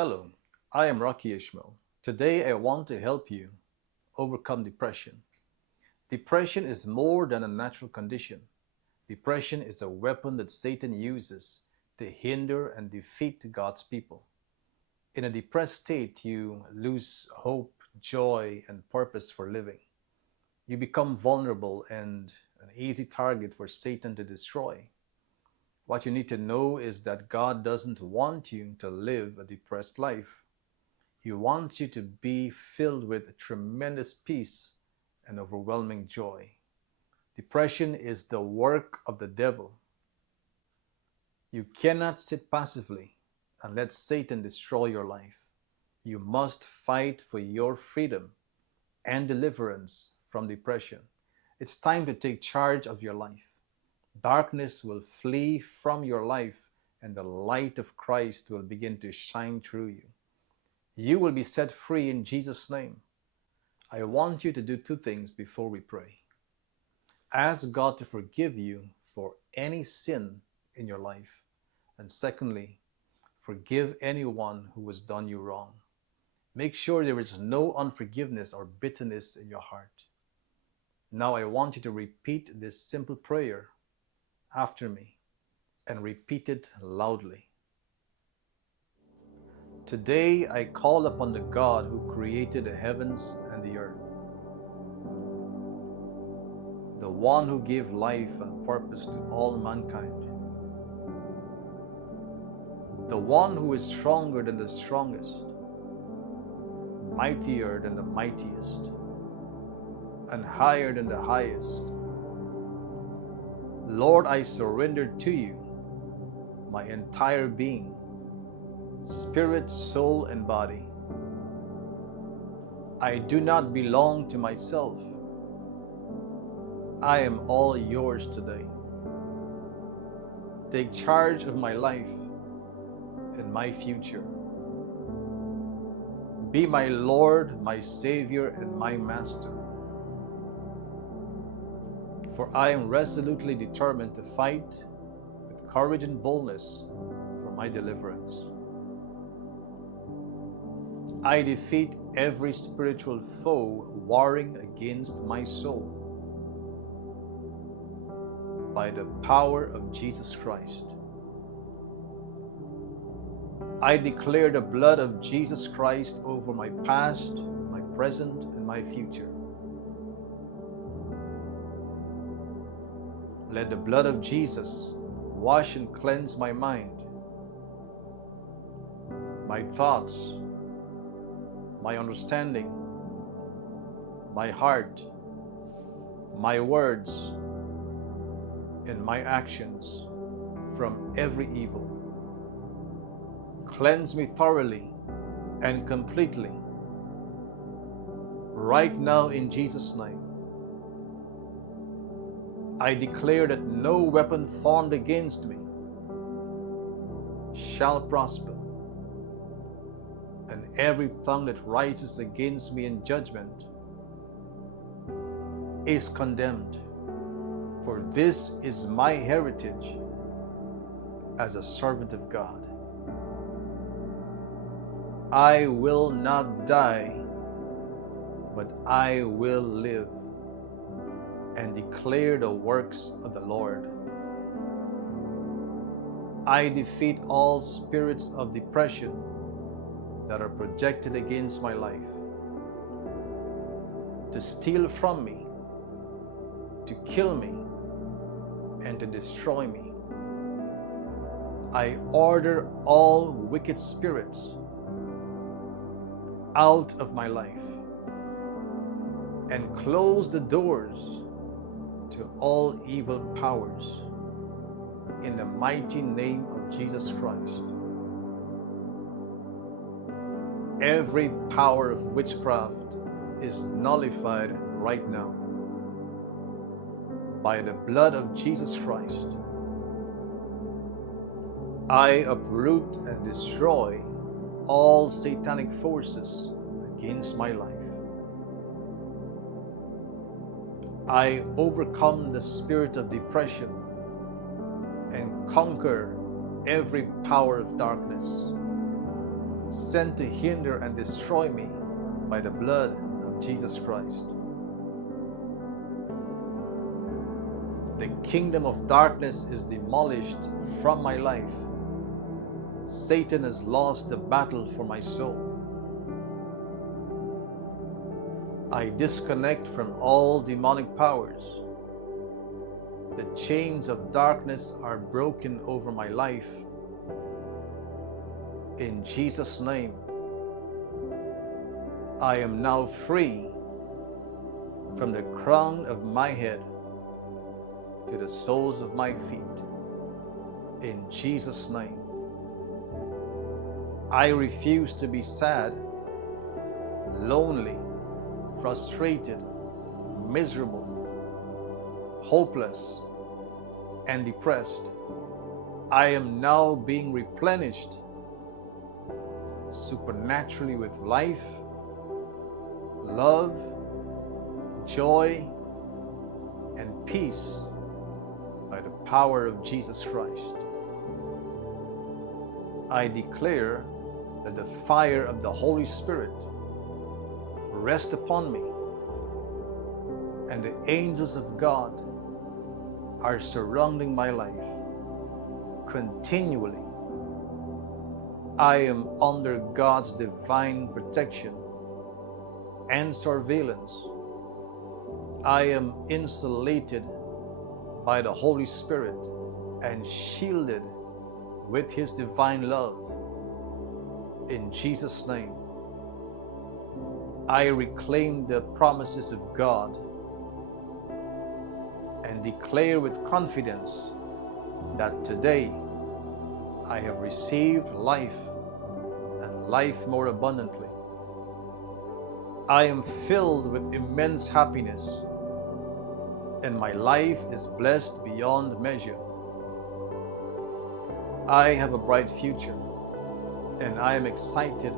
Hello, I am Rocky Ishmael. Today I want to help you overcome depression. Depression is more than a natural condition. Depression is a weapon that Satan uses to hinder and defeat God's people. In a depressed state, you lose hope, joy, and purpose for living. You become vulnerable and an easy target for Satan to destroy. What you need to know is that God doesn't want you to live a depressed life. He wants you to be filled with tremendous peace and overwhelming joy. Depression is the work of the devil. You cannot sit passively and let Satan destroy your life. You must fight for your freedom and deliverance from depression. It's time to take charge of your life. Darkness will flee from your life, and the light of Christ will begin to shine through you. You will be set free in Jesus' name. I want you to do two things before we pray. Ask God to forgive you for any sin in your life. And secondly, forgive anyone who has done you wrong. Make sure there is no unforgiveness or bitterness in your heart. Now I want you to repeat this simple prayer after me and repeat it loudly. Today I call upon the God who created the heavens and the earth, the one who gave life and purpose to all mankind, the one who is stronger than the strongest, mightier than the mightiest, and higher than the highest. Lord, I surrender to you my entire being, spirit, soul, and body. I do not belong to myself. I am all yours today. Take charge of my life and my future. Be my Lord, my Savior, and my Master. For I am resolutely determined to fight with courage and boldness for my deliverance. I defeat every spiritual foe warring against my soul by the power of Jesus Christ. I declare the blood of Jesus Christ over my past, my present, and my future. Let the blood of Jesus wash and cleanse my mind, my thoughts, my understanding, my heart, my words, and my actions from every evil. Cleanse me thoroughly and completely right now in Jesus' name. I declare that no weapon formed against me shall prosper, and every tongue that rises against me in judgment is condemned. For this is my heritage as a servant of God. I will not die, but I will live and declare the works of the Lord. I defeat all spirits of depression that are projected against my life, to steal from me, to kill me, and to destroy me. I order all wicked spirits out of my life and close the doors to all evil powers in the mighty name of Jesus Christ. Every power of witchcraft is nullified right now by the blood of Jesus Christ. I uproot and destroy all satanic forces against my life. I overcome the spirit of depression and conquer every power of darkness sent to hinder and destroy me by the blood of Jesus Christ. The kingdom of darkness is demolished from my life. Satan has lost the battle for my soul. I disconnect from all demonic powers. The chains of darkness are broken over my life. In Jesus' name, I am now free from the crown of my head to the soles of my feet. In Jesus' name, I refuse to be sad, lonely, frustrated, miserable, hopeless, and depressed. I am now being replenished supernaturally with life, love, joy, and peace by the power of Jesus Christ. I declare that the fire of the Holy Spirit rest upon me, and the angels of God are surrounding my life continually. I am under God's divine protection and surveillance. I am insulated by the Holy Spirit and shielded with His divine love. In Jesus' name, I reclaim the promises of God and declare with confidence that today I have received life and life more abundantly. I am filled with immense happiness, and my life is blessed beyond measure. I have a bright future, and I am excited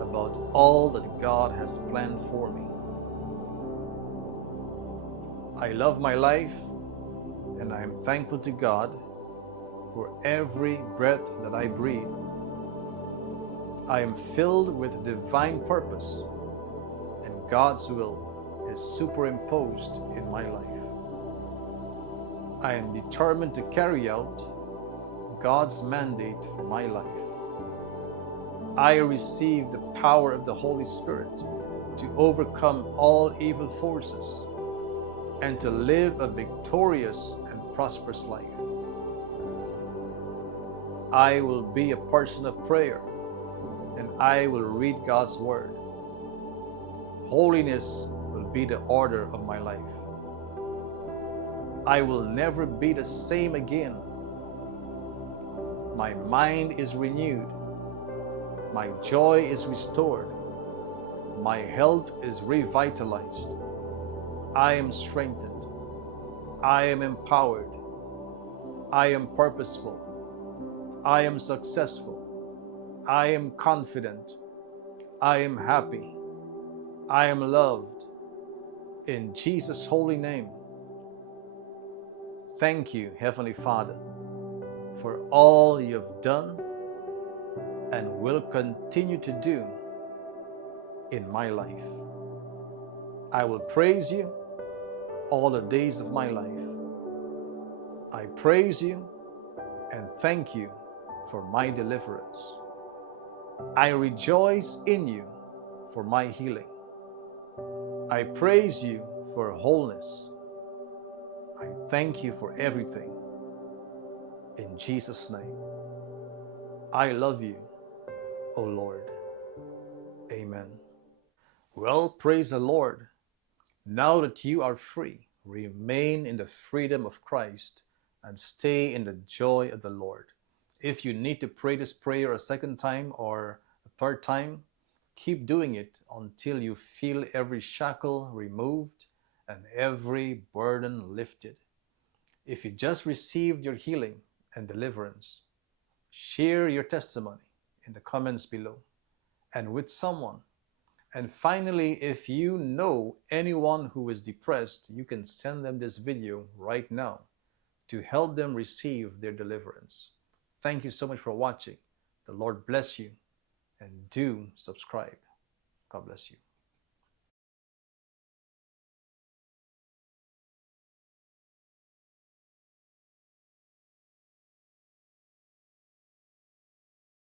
about all that God has planned for me. I love my life, and I am thankful to God for every breath that I breathe. I am filled with divine purpose, and God's will is superimposed in my life. I am determined to carry out God's mandate for my life. I receive the power of the Holy Spirit to overcome all evil forces and to live a victorious and prosperous life. I will be a person of prayer, and I will read God's Word. Holiness will be the order of my life. I will never be the same again. My mind is renewed. My joy is restored. My health is revitalized. I am strengthened. I am empowered. I am purposeful. I am successful. I am confident. I am happy. I am loved. In Jesus' holy name. Thank you, Heavenly Father, for all you have done and will continue to do in my life. I will praise you all the days of my life. I praise you and thank you for my deliverance. I rejoice in you for my healing. I praise you for wholeness. I thank you for everything. In Jesus' name, I love you, O Lord. Amen. Well, praise the Lord. Now that you are free, remain in the freedom of Christ and stay in the joy of the Lord. If you need to pray this prayer a second time or a third time, keep doing it until you feel every shackle removed and every burden lifted. If you just received your healing and deliverance, share your testimony in the comments below and with someone. And finally, if you know anyone who is depressed, you can send them this video right now to help them receive their deliverance. Thank you so much for watching. The Lord bless you and do subscribe. God bless you.